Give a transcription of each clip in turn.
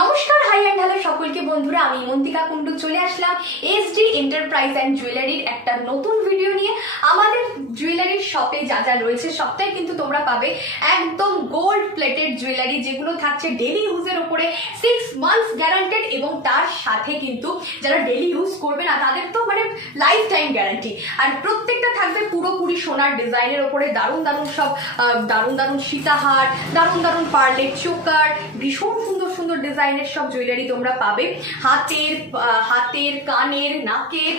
নমস্কার, high and hello সকলকে বন্ধুরা, আমি মন্তিকা কুন্ডু চলে আসলাম এসডি এন্টারপ্রাইজ অ্যান্ড জুয়েলারির একটা নতুন ভিডিও নিয়ে। আমাদের জুয়েলারির শপে যা যা রয়েছে সবটাই কিন্তু তোমরা পাবে একদম গোল্ড প্লেটেড জুয়েলারি, যেগুলো থাকছে ডেলি ইউজের উপরে 6 মান্থস গ্যারান্টেড, এবং তার সাথে কিন্তু যারা ডেলি ইউজ করবে না তাদের তো মানে লাইফ টাইম গ্যারান্টি। আর প্রত্যেকটা থাকবে পুরোপুরি সোনার ডিজাইনের উপরে, দারুণ দারুণ সব দারুণ দারুণ সীতাহার, দারুণ দারুণ পার্লের চোকার, ভীষণ সুন্দর সুন্দর ডিজাইনের সব জুয়েলারি তোমরা পাবে। হাতের কানের নাকের,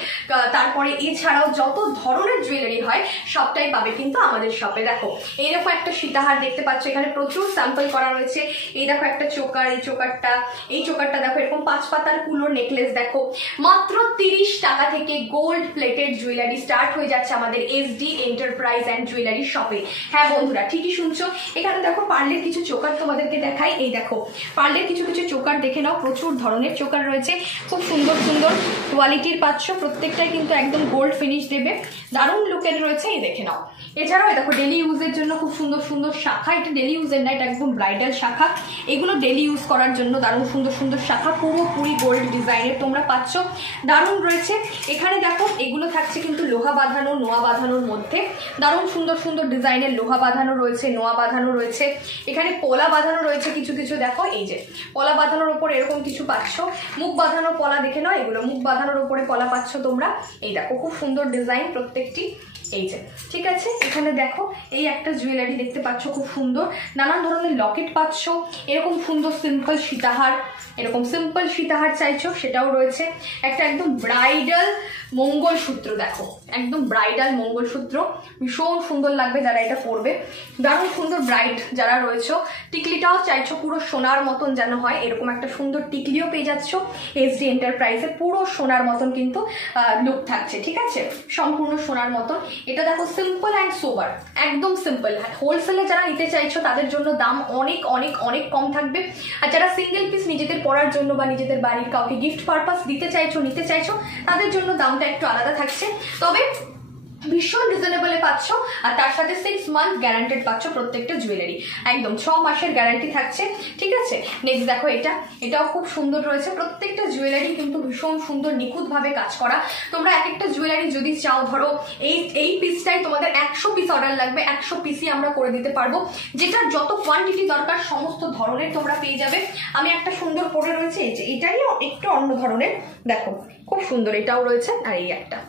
তারপরে এছাড়াও যত ধরনের জুয়েলারি হয় সবটাই পাবে কিন্তু আমাদের শপে। দেখো এইরকম একটা সীতাহার দেখতে পাচ্ছ, এখানে প্রচুর স্যাম্পল করা রয়েছে। এই দেখো একটা চোকার, এই চোকারটা দেখো, এরকম 5 পাতার কুলোর নেকলেস দেখো, মাত্র 30 টাকা থেকে গোল্ড প্লেটেড জুয়েলারি স্টার্ট হয়ে যাচ্ছে আমাদের এসডি এন্টারপ্রাইজ অ্যান্ড জুয়েলারি শপে। হ্যাঁ বন্ধুরা, ঠিকই শুনছো। এখানে দেখো পার্লের কিছু চোকার তোমাদেরকে দেখাই। এই দেখো পার্লের কিছু কিছু চোকার দেখে নাও, প্রচুর ধরনের চোকার রয়েছে, খুব সুন্দর সুন্দর কোয়ালিটির পাচ্ছ, প্রত্যেকটাই কিন্তু একদম গোল্ড ফিনিশ দেবে, দারুণ লুকের রয়েছে। এই দেখে নাও। এছাড়াও দেখো ডেলি ইউজের জন্য খুব সুন্দর সুন্দর শাখা, এটা ডেলি ইউজের না, এটা একদম ব্রাইডাল শাখা। এগুলো ডেলি ইউজ করার জন্য দারুণ সুন্দর সুন্দর শাখা, পুরোপুরি গোল্ড ডিজাইনের তোমরা পাচ্ছ, দারুণ রয়েছে। এখানে দেখো এগুলো থাকছে কিন্তু লোহা বাঁধানো, নোয়া বাঁধানোর মধ্যে, দারুণ সুন্দর সুন্দর ডিজাইনের লোহা বাঁধানো রয়েছে, নোয়া বাঁধানো রয়েছে, এখানে পলা বাঁধানো রয়েছে কিছু কিছু। দেখো এই যে পলা বাঁধানোর উপর এরকম কিছু পাচ্ছ, মুখ বাঁধানো পলা দেখে নাও, এগুলো মুখ বাঁধানোর উপরে পলা পাচ্ছ তোমরা। এই দেখো খুব সুন্দর ডিজাইন প্রত্যেকটি, এই যে ঠিক আছে। এখানে দেখো এই একটা জুয়েলারি দেখতে পাচ্ছ, খুব সুন্দর নানান ধরনের লকেট পাচ্ছ, এরকম সুন্দর সিম্পল সীতাহার, এরকম সিম্পল সীতাহার চাইছো সেটাও রয়েছে। একটা একদম ব্রাইডাল মঙ্গলসূত্র দেখো, একদম ব্রাইডাল মঙ্গলসূত্র, ভীষণ সুন্দর লাগবে যারা এটা পরবে, দারুণ সুন্দর ব্রাইড যারা রয়েছে। টিকলিটাও চাইছো পুরো সোনার মতন যেন হয়, এরকম একটা সুন্দর টিকলিও পেয়ে যাচ্ছ এসডি এন্টারপ্রাইজে, পুরো সোনার মতন কিন্তু লুক থাকছে, ঠিক আছে, সম্পূর্ণ সোনার মতন। এটা দেখো সিম্পল অ্যান্ড সোবার, একদম সিম্পল। হোলসেলে যারা নিতে চাইছো তাদের জন্য দাম অনেক অনেক অনেক কম থাকবে, আর যারা সিঙ্গেল পিস নিজেদের পরার জন্য বা নিজেদের বাড়ির কাউকে গিফট পারপাস নিতে চাইছো তাদের জন্য দামটা একটু আলাদা থাকছে, তবে ভীষণ রিজনেবলে পাচ্ছ। আর তার সাথে 6 মান্থ গ্যারান্টেড পাচ্ছ প্রত্যেকটা জুয়েলারি, একদম 6 মাসের গ্যারান্টি থাকছে, ঠিক আছে। নেক্সট দেখো এটাও খুব সুন্দর রয়েছে, প্রত্যেকটা জুয়েলারি কিন্তু ভীষণ সুন্দর নিখুঁতভাবে কাজ করা। তোমরা এক একটা জুয়েলারি যদি চাও, ধরো এই পিসটাই তোমাদের 100 পিস অর্ডার লাগবে, 100 পিসই আমরা করে দিতে পারবো, যেটার যত কোয়ান্টিটি দরকার সমস্ত ধরনের তোমরা পেয়ে যাবে। আমি একটা সুন্দর পরে রয়েছে, এই যে এটাই একটু অন্য ধরনের, দেখো খুব সুন্দর এটাও রয়েছে। আর এই একটা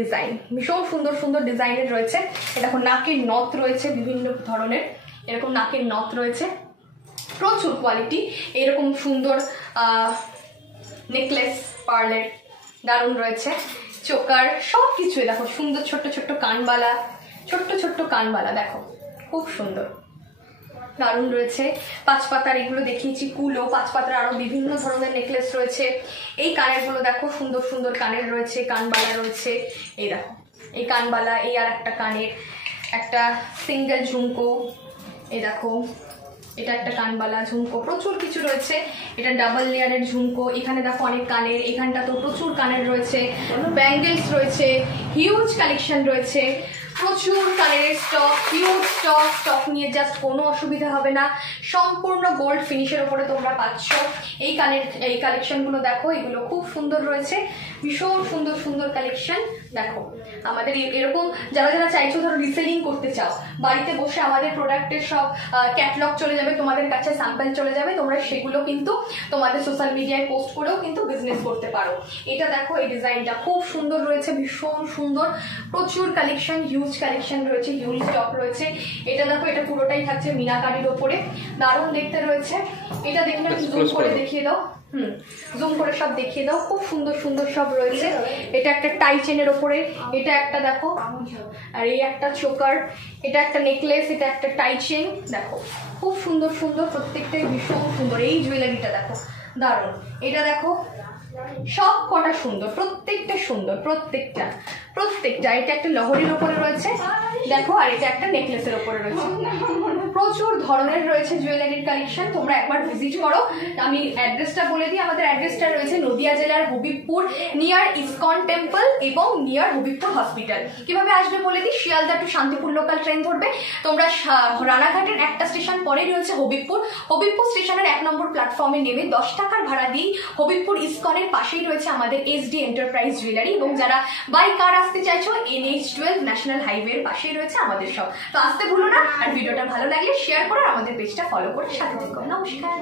ডিজাইন ভীষণ সুন্দর সুন্দর ডিজাইনের রয়েছে। দেখো নাকের নথ রয়েছে বিভিন্ন ধরনের, এরকম নাকের নথ রয়েছে, প্রচুর কোয়ালিটি, এরকম সুন্দর নেকলেস পার্লের দারুণ রয়েছে, চোকার সব কিছু। দেখো সুন্দর ছোট্ট ছোট্ট কানবালা, দেখো খুব সুন্দর, দারুণ রয়েছে। 5 পাতার এগুলো দেখিয়েছি, কুলো 5 পাতার আরো বিভিন্ন ধরনের নেকলেস রয়েছে। এই কানের গুলো দেখো সুন্দর সুন্দর কানের রয়েছে, কানবালা রয়েছে। এই দেখো এই কানবালা, এই আর একটা কানের একটা সিঙ্গেল ঝুমকো, এই দেখো এটা একটা কানবালা ঝুমকো, প্রচুর কিছু রয়েছে। এটা ডাবল লেয়ারের ঝুমকো, এখানে দেখো অনেক কানের, এখানটা তো প্রচুর কানের রয়েছে, ব্যাঙ্গেলস রয়েছে, হিউজ কালেকশন রয়েছে, প্রচুর কানের স্টক, হিউজ স্টক নিয়ে জাস্ট কোনো অসুবিধা হবে না, সম্পূর্ণ গোল্ড ফিনিশের উপরে তোমরা পাচ্ছ। এই কালেকশনগুলো দেখো, এগুলো খুব সুন্দর রয়েছে, ভীষণ সুন্দর সুন্দর কালেকশন। দেখো আমাদের এরকম যারা যারা চাইছো, ধরো রিসেলিং করতে চাও, বাড়িতে বসে আমাদের প্রোডাক্টের সব ক্যাটালগ চলে যাবে তোমাদের কাছে, স্যাম্পল চলে যাবে, তোমরা সেগুলো কিন্তু তোমাদের সোশ্যাল মিডিয়ায় পোস্ট করেও কিন্তু বিজনেস করতে পারো। এটা দেখো এই ডিজাইনটা খুব সুন্দর রয়েছে, ভীষণ সুন্দর, প্রচুর কালেকশন, হিউজ কালেকশন রয়েছে, হিউজ স্টক রয়েছে। এটা দেখো এটা পুরোটাই থাকছে মিনাকারির ওপরে, দারুণ দেখতে রয়েছে। এটা দেখলে জুম করে দেখিয়ে দাও, জুম করে সব দেখিয়ে দাও, খুব সুন্দর সুন্দর সব রয়েছে। এটা একটা টাই চেনের ওপরে, এটা একটা দেখো, আর এই একটা চোকার, এটা একটা নেকলেস, এটা একটা টাই চেন, দেখো খুব সুন্দর সুন্দর, প্রত্যেকটাই ভীষণ সুন্দর। এই জুয়েলারিটা দেখো দারুণ, এটা দেখো সব কটা সুন্দর, প্রত্যেকটা সুন্দর, প্রত্যেকটা। এটা একটা লহরির উপরে রয়েছে দেখো, আর এটা একটা নেকলেসের উপরে রয়েছে। প্রচুর ধরনের রয়েছে জুয়েলারির কালেকশন, তোমরা একবার ভিজিট করো। আমি অ্যাড্রেসটা বলে দিই, আমাদের অ্যাড্রেসটা রয়েছে নদিয়া জেলার হবিবপুর, নিয়ার ইসকন টেম্পল এবং নিয়ার হবিবপুর হসপিটাল। কিভাবে আসবে বলে দিই, Sealdah to Shantipur local train ধরবে তোমরা, রানাঘাটের একটা স্টেশন পরেই রয়েছে হবিবপুর। হবিবপুর স্টেশনের 1 নম্বর প্ল্যাটফর্মে নেমে 10 টাকার ভাড়া দিয়ে হবিবপুর ইসকনের পাশেই রয়েছে আমাদের এসডি এন্টারপ্রাইজ জুয়েলারি। এবং যারা বাই কার আসতে চাইছো, NH12 ন্যাশনাল হাইওয়ের পাশেই রয়েছে আমাদের সব। তো আসতে ভুলো না, আর ভিডিওটা ভালো লাগলে শেয়ার করো, আর আমাদের পেজটা ফলো করে সাথে থেকো। নমস্কার।